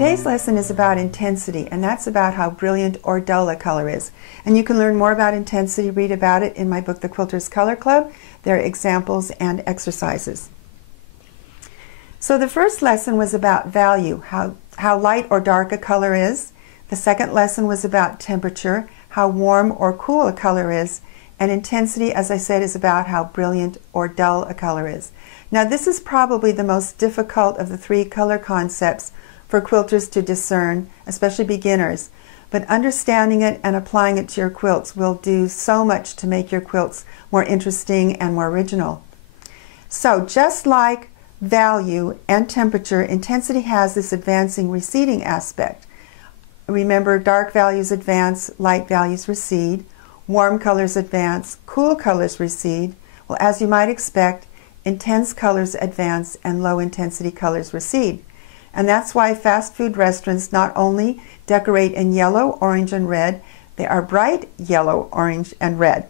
Today's lesson is about intensity, and that's about how brilliant or dull a color is. And you can learn more about intensity, read about it in my book, The Quilter's Color Club. There are examples and exercises. So the first lesson was about value, how light or dark a color is. The second lesson was about temperature, how warm or cool a color is. And intensity, as I said, is about how brilliant or dull a color is. Now this is probably the most difficult of the three color concepts for quilters to discern, especially beginners. But understanding it and applying it to your quilts will do so much to make your quilts more interesting and more original. So just like value and temperature, intensity has this advancing receding aspect. Remember, dark values advance, light values recede. Warm colors advance, cool colors recede. Well, as you might expect, intense colors advance and low intensity colors recede. And that's why fast food restaurants not only decorate in yellow, orange, and red, they are bright yellow, orange, and red.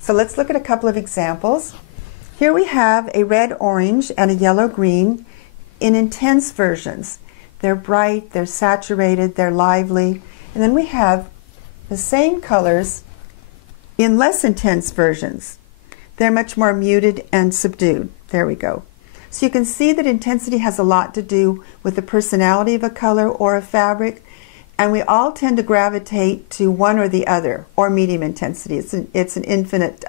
So let's look at a couple of examples. Here we have a red, orange, and a yellow, green in intense versions. They're bright, they're saturated, they're lively. And then we have the same colors in less intense versions. They're much more muted and subdued. There we go. So you can see that intensity has a lot to do with the personality of a color or a fabric, and we all tend to gravitate to one or the other, or medium intensity. It's an infinite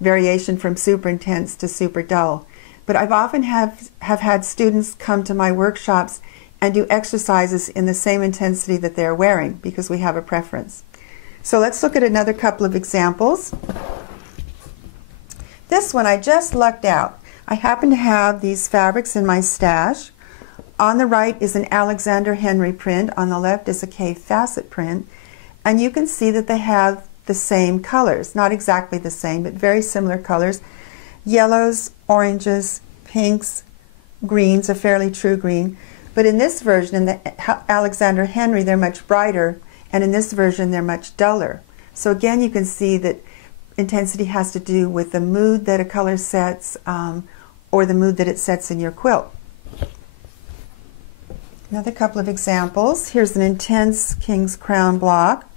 variation from super intense to super dull. But I've often have had students come to my workshops and do exercises in the same intensity that they're wearing because we have a preference. So let's look at another couple of examples. This one I just lucked out. I happen to have these fabrics in my stash. On the right is an Alexander Henry print. On the left is a K facet print. And you can see that they have the same colors. Not exactly the same, but very similar colors. Yellows, oranges, pinks, greens, a fairly true green. But in this version, in the Alexander Henry, they're much brighter. And in this version, they're much duller. So again, you can see that intensity has to do with the mood that a color sets or the mood that it sets in your quilt. Another couple of examples. Here's an intense King's Crown block,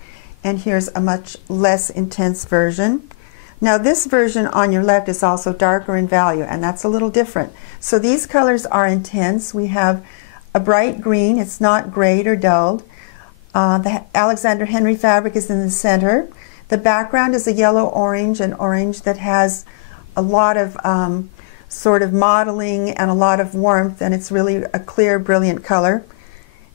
and here's a much less intense version. Now this version on your left is also darker in value, and that's a little different. So these colors are intense. We have a bright green. It's not grayed or dulled. The Alexander Henry fabric is in the center. The background is a yellow-orange, an orange that has a lot of sort of modeling and a lot of warmth, and it's really a clear, brilliant color.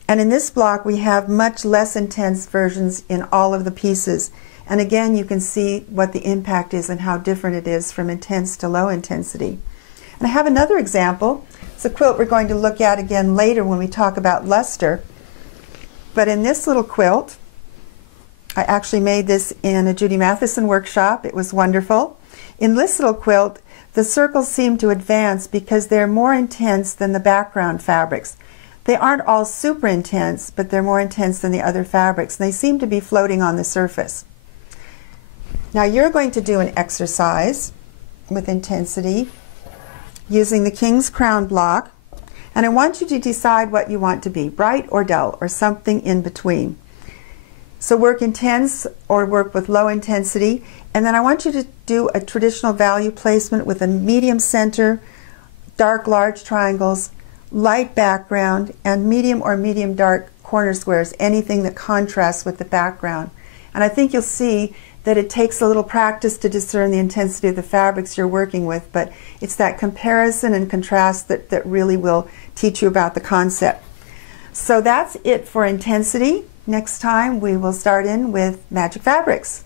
And in this block we have much less intense versions in all of the pieces. And again, you can see what the impact is and how different it is from intense to low intensity. And I have another example. It's a quilt we're going to look at again later when we talk about luster. But in this little quilt, I actually made this in a Judy Matheson workshop. It was wonderful. In this little quilt, the circles seem to advance because they're more intense than the background fabrics. They aren't all super intense, but they're more intense than the other fabrics. And they seem to be floating on the surface. Now you're going to do an exercise with intensity using the King's Crown block. And I want you to decide what you want to be, bright or dull, or something in between. So work intense or work with low intensity. And then I want you to do a traditional value placement with a medium center, dark large triangles, light background, and medium or medium dark corner squares, anything that contrasts with the background. And I think you'll see that it takes a little practice to discern the intensity of the fabrics you're working with, but it's that comparison and contrast that really will teach you about the concept. So that's it for intensity. Next time we will start in with magic fabrics.